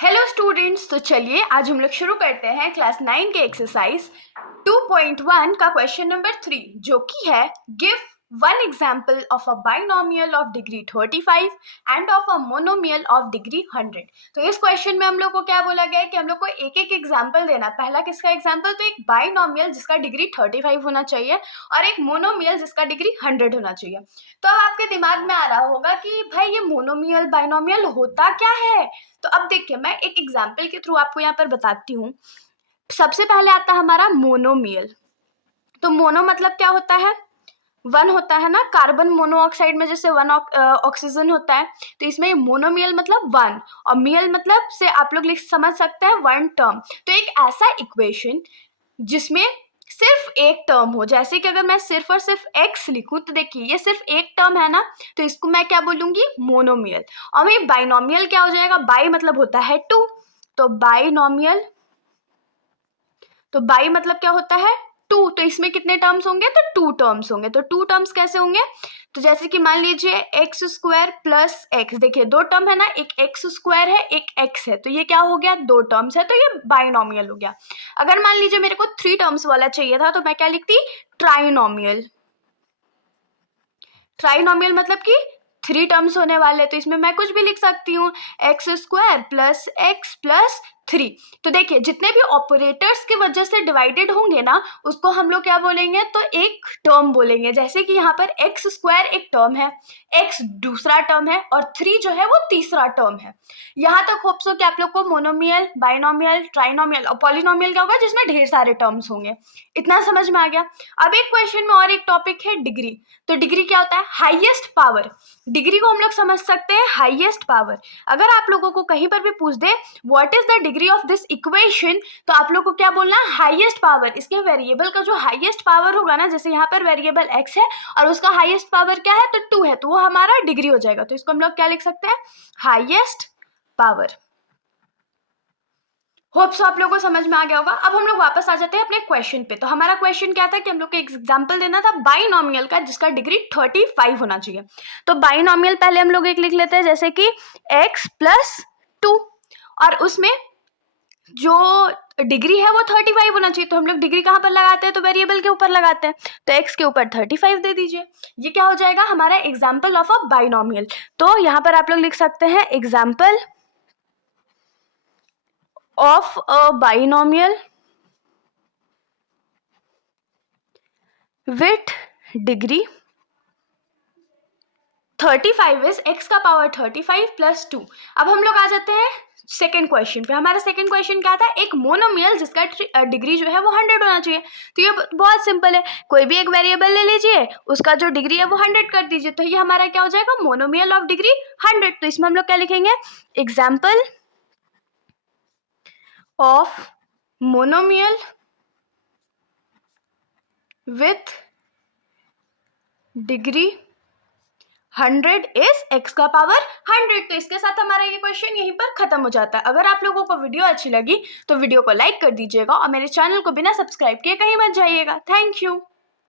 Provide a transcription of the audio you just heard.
Hello students, तो चलिए आज हम लोग शुरू करते हैं क्लास 9 के एक्सरसाइज 2.1 का क्वेश्चन नंबर 3, जो कि है give one example of a binomial of degree 35 end of a monomial of degree 100। तो इस क्वेश्चन में हम लोग को क्या बोला गया है कि हम लोग को एक एक एग्जाम्पल देना। पहला किसका एग्जाम्पल? तो एक बाइनोमियल जिसका डिग्री 35 होना चाहिए और एक मोनोमियल जिसका डिग्री 100 होना चाहिए। तो अब आपके दिमाग में आ रहा होगा कि भाई ये मोनोमियल बाइनोमियल होता क्या है। तो अब देखिए, मैं एक एग्जाम्पल के थ्रू आपको यहाँ पर बताती हूँ। सबसे पहले आता है हमारा मोनोमियल। तो मोनो मतलब क्या होता है? वन होता है ना, कार्बन मोनोऑक्साइड में जैसे वन ऑक्सीजन होता है, तो इसमें मोनोमियल मतलब वन और मियल मतलब से आप लोग समझ सकते हैं वन टर्म। तो एक ऐसा इक्वेशन जिसमें सिर्फ एक टर्म हो, जैसे कि अगर मैं सिर्फ और सिर्फ x लिखूं तो देखिए ये सिर्फ एक टर्म है ना, तो इसको मैं क्या बोलूंगी? मोनोमियल। और मैं बाइनोमियल क्या हो जाएगा? बाई मतलब होता है टू, तो बाइनोमियल। तो बाई मतलब क्या होता है? टू। तो इसमें कितने टर्म्स होंगे? तो टू टर्म्स होंगे। तो टू टर्म्स कैसे होंगे? तो जैसे कि मान लीजिए एक्स स्क्वायर प्लस एक्स, देखिए दो टर्म है ना, एक एक्स स्क्वायर है एक एक्स है, तो ये क्या हो गया? दो टर्म्स है, तो ये बाइनोमियल हो गया। अगर मान लीजिए मेरे को थ्री टर्म्स वाला चाहिए था, तो मैं क्या लिखती? ट्राइनोमियल। ट्राइनोमियल मतलब कि थ्री टर्म्स होने वाले, तो इसमें मैं कुछ भी लिख सकती हूँ, x square plus x plus three. तो देखिए जितने भी ऑपरेटर्स की वजह से डिवाइडेड होंगे ना, उसको हम लोग क्या बोलेंगे? तो एक टर्म बोलेंगे। जैसे कि यहाँ पर एक्स स्क्वायर एक टर्म है, एक्स दूसरा टर्म है और थ्री जो है वो तीसरा टर्म है। यहाँ तक होप सो कि आप लोग को मोनोमियल, बाइनोमियल, ट्राइनोमियल और पॉलिनोमियल क्या होगा जिसमें ढेर सारे टर्म्स होंगे। इतना समझ में आ गया। अब एक क्वेश्चन में और एक टॉपिक है डिग्री। तो डिग्री क्या होता है? Highest power. डिग्री को हम लोग समझ सकते हैं हाईएस्ट पावर। अगर आप लोगों को कहीं पर भी पूछ दे what is the degree of this equation, तो आप लोग को क्या बोलना है? Highest power. इसके वेरिएबल का जो हाईएस्ट पावर होगा ना, जैसे यहाँ पर वेरिएबल x है और उसका हाईएस्ट पावर क्या है? तो 2 है, तो वो हमारा डिग्री हो जाएगा। तो इसको हम लोग क्या लिख सकते हैं? Highest power. होप सो आप लोगों को समझ में आ गया होगा। अब हम लोग वापस आ जाते हैं अपने क्वेश्चन पे। तो हमारा क्वेश्चन क्या था कि हम लोग को एक एग्जांपल देना था बाइनोमियल का जिसका डिग्री 35 होना चाहिए। तो बाइनोमियल पहले हम लोग एक लिख लेते हैं, जैसे कि x प्लस टू, और उसमें जो डिग्री है वो 35 होना चाहिए। तो हम लोग डिग्री कहाँ पर लगाते हैं? तो वेरिएबल के ऊपर लगाते हैं, तो x के ऊपर 35 दे दीजिए। ये क्या हो जाएगा? हमारा एग्जाम्पल ऑफ अ बाइनोमियल। तो यहाँ पर आप लोग लिख सकते हैं example of a binomial with degree 35 is x का पावर 35 प्लस 2। अब हम लोग आ जाते हैं सेकेंड क्वेश्चन पे। हमारा सेकेंड क्वेश्चन क्या था? एक मोनोमियल जिसका डिग्री जो है वो 100 होना चाहिए। तो ये बहुत सिंपल है, कोई भी एक वेरिएबल ले लीजिए, उसका जो डिग्री है वो 100 कर दीजिए, तो ये हमारा क्या हो जाएगा? Monomial of degree 100। तो इसमें हम लोग क्या लिखेंगे? Example of monomial with degree 100 is x का पावर 100। तो इसके साथ हमारा ये क्वेश्चन यहीं पर खत्म हो जाता है। अगर आप लोगों को वीडियो अच्छी लगी तो वीडियो को लाइक कर दीजिएगा और मेरे चैनल को बिना सब्सक्राइब किए कहीं मत जाइएगा। Thank you.